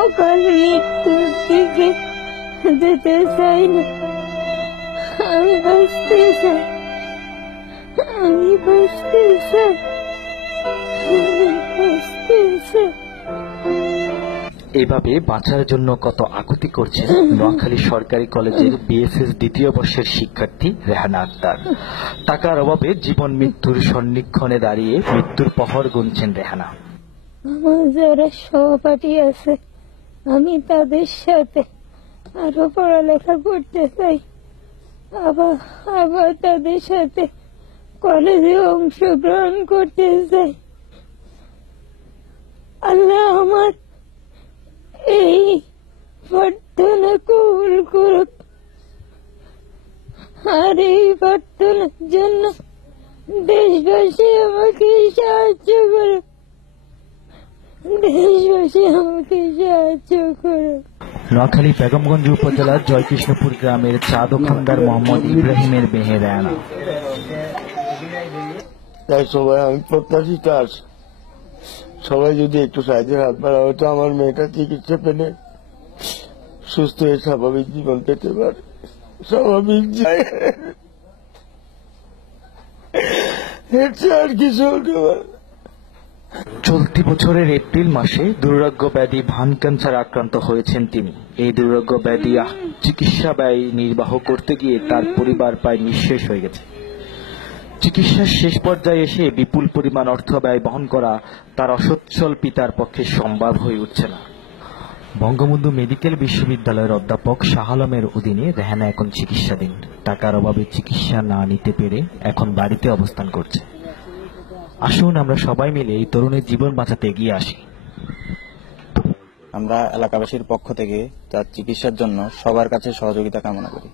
অকাল মৃত্যুর দিকে যেতে চাই না। আমি বাঁচতে চাই, আমি বাঁচতে চাই, আমি বাঁচতে চাই। এভাবে বাঁচার জন্য কত আকুতি করছেন নোয়াখালী সরকারি কলেজের বিএসএস দ্বিতীয় বর্ষের শিক্ষার্থী রেহানা আক্তার। টাকার অভাবে জীবন মৃত্যুর সন্নিক্ষণে দাঁড়িয়ে মৃত্যুর প্রহর গুনছেন রেহানা। আমার যারা সহপাঠী আছে, আমি তাদের সাথে আরো পড়ালেখা করতে চাই, আবার তাদের সাথে কলেজে অংশগ্রহণ করতে চাই। আল্লাহ আমার এই প্রার্থনা কবুল করুক, আর এই প্রার্থনার জন্য দেশবাসী আমাকে সাহায্য করুক, দেশবাসী আমাকে সাহায্য করুক। নোয়াখালী বেগমগঞ্জ উপজেলার জয়কৃষ্ণপুর গ্রামের চা দোকানদার মোহাম্মদ ইব্রাহিমের মেয়ে রেহানা। তাই সবাই আমি প্রত্যাশী তার সবাই যদি একটু সাহায্যের হাত বাড়া হতো, আমার মেয়েটা চিকিৎসা পেলে সুস্থ হয়ে স্বাভাবিক জীবন পেতে পারে। স্বাভাবিক আর কিছু হতে পারে। চলতি বছরের এপ্রিল মাসে দুরারোগ্য ব্যাধি ভান ক্যান্সার আক্রান্ত হয়েছেন তিনি। এই দুরারোগ্য ব্যাধি চিকিৎসা ব্যয় নির্বাহ করতে গিয়ে তার পরিবার প্রায় নিঃশেষ হয়ে গেছে। চিকিৎসার শেষ পর্যায়ে এসে বিপুল পরিমাণ অর্থ ব্যয় বহন করা তার অসচ্ছল পিতার পক্ষে সম্ভব হয়ে উঠছে না। বঙ্গবন্ধু মেডিকেল বিশ্ববিদ্যালয়ের অধ্যাপক শাহ আলমের অধীনে রেহানা এখন চিকিৎসাধীন। টাকার অভাবে চিকিৎসা না নিতে পেরে এখন বাড়িতে অবস্থান করছে। আসুন আমরা সবাই মিলে এই তরুণের জীবন বাঁচাতে এগিয়ে আসি। আমরা এলাকাবাসীর পক্ষ থেকে তার চিকিৎসার জন্য সবার কাছে সহযোগিতা কামনা করি।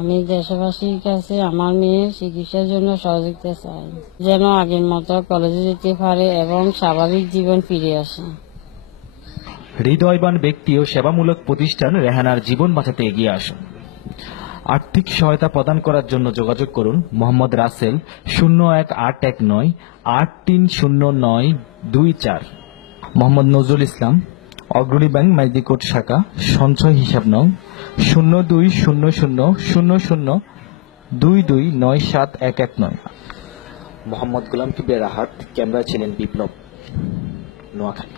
আমি দেশবাসীর কাছে আমার মেয়ের চিকিৎসার জন্য সহযোগিতা চাই, যেন আগের মতো কলেজে যেতে পারে এবং স্বাভাবিক জীবন ফিরে আসে। হৃদয়বান ব্যক্তি ও সেবামূলক প্রতিষ্ঠান রেহানার জীবন বাঁচাতে এগিয়ে আসুন। আর্থিক সহায়তা প্রদান করার জন্য যোগাযোগ করুন মোহাম্মদ রাসেল 01819830924, মোহাম্মদ নজরুল ইসলাম, অগ্রণী ব্যাংক মেদিকোট শাখা, সঞ্চয় হিসাব নং 020000229711। মোহাম্মদ গোলাম কিবরিয়া রাহাত, ক্যামেরা ছিলেন বিপ্লব, নোয়াখালী।